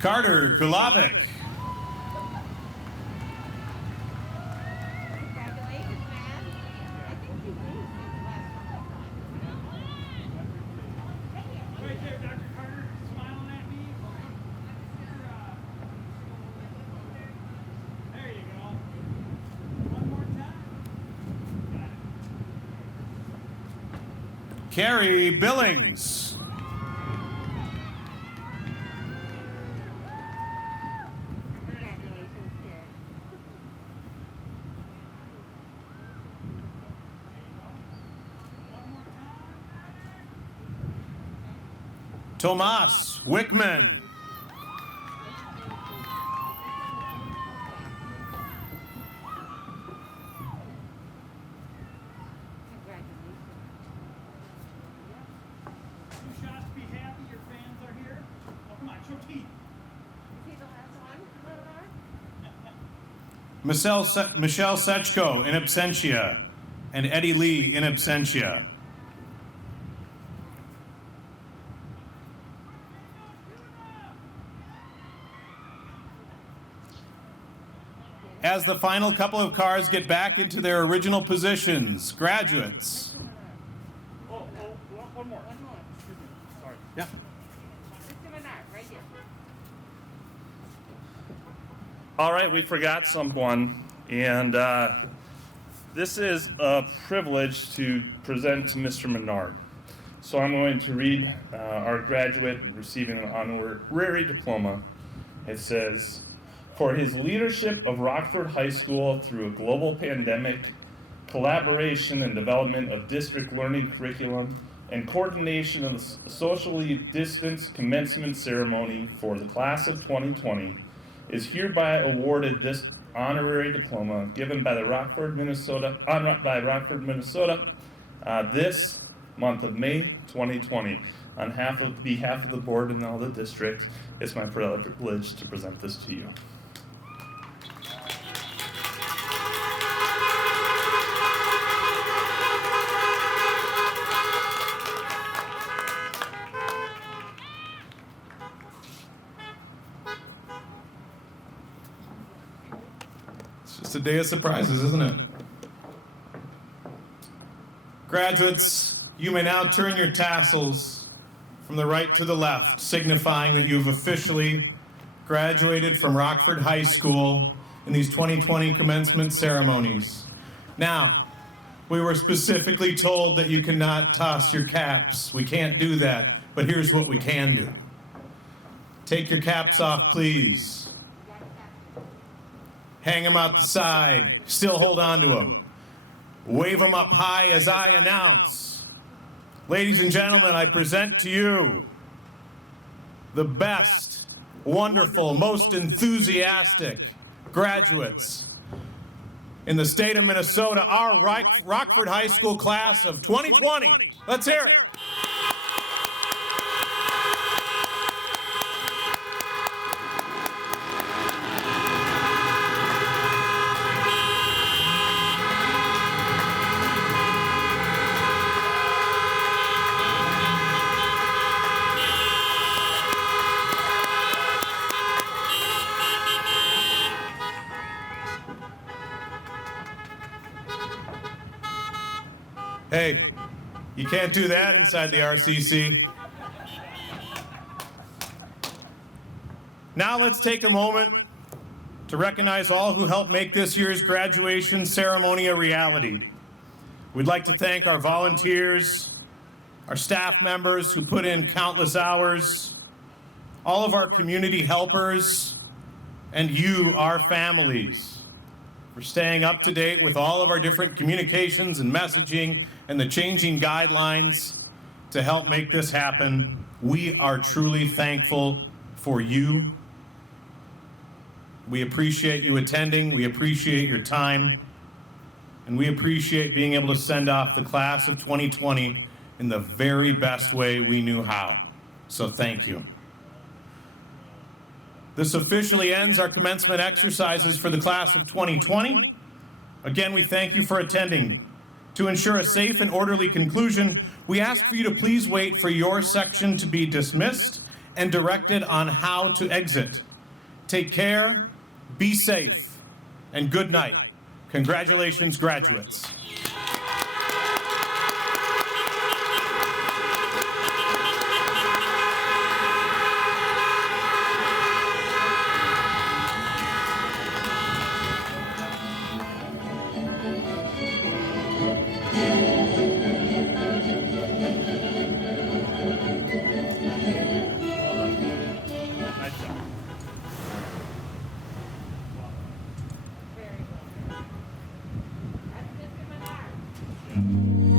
Carter Kulavik. Congratulations, man. I think you moved since last time. Right there, Dr. Carter, smiling at me. There you go. One more time. Got it. Carrie Billings. Congratulations, kid. Tomas Wickman. Congratulations. Two shots, be happy your fans are here. Oh, come on, show teeth. Is he the last one, Leonard? Michelle Sechko in absentia. And Eddie Lee in absentia. As the final couple of cars get back into their original positions, graduates. Oh, one more. One more. Excuse me. Sorry. Yeah. Mr. Menard, right here. All right, we forgot someone, and this is a privilege to present to Mr. Menard. So I'm going to read our graduate receiving an honorary diploma. It says, for his leadership of Rockford High School through a global pandemic, collaboration and development of district learning curriculum, and coordination of the socially distanced commencement ceremony for the class of 2020, is hereby awarded this honorary diploma given by Rockford, Minnesota, this month of May 2020. On behalf of the board and all the districts, it's my privilege to present this to you. It's just a day of surprises, isn't it? Graduates, you may now turn your tassels from the right to the left, signifying that you've officially graduated from Rockford High School in these 2020 commencement ceremonies. Now, we were specifically told that you cannot toss your caps. We can't do that, but here's what we can do. Take your caps off, please. Hang them out the side. Still hold on to them. Wave them up high as I announce. Ladies and gentlemen, I present to you the best, wonderful, most enthusiastic graduates in the state of Minnesota, our Rockford High School class of 2020. Let's hear it. Hey, you can't do that inside the RCC. Now let's take a moment to recognize all who helped make this year's graduation ceremony a reality. We'd like to thank our volunteers, our staff members who put in countless hours, all of our community helpers, and you, our families, for staying up to date with all of our different communications and messaging and the changing guidelines to help make this happen. We are truly thankful for you. We appreciate you attending. We appreciate your time. And we appreciate being able to send off the class of 2020 in the very best way we knew how. So thank you. This officially ends our commencement exercises for the class of 2020. Again, we thank you for attending. To ensure a safe and orderly conclusion, we ask for you to please wait for your section to be dismissed and directed on how to exit. Take care, be safe, and good night. Congratulations, graduates. Nice job. That's Mr. Menard. Mr. Menard.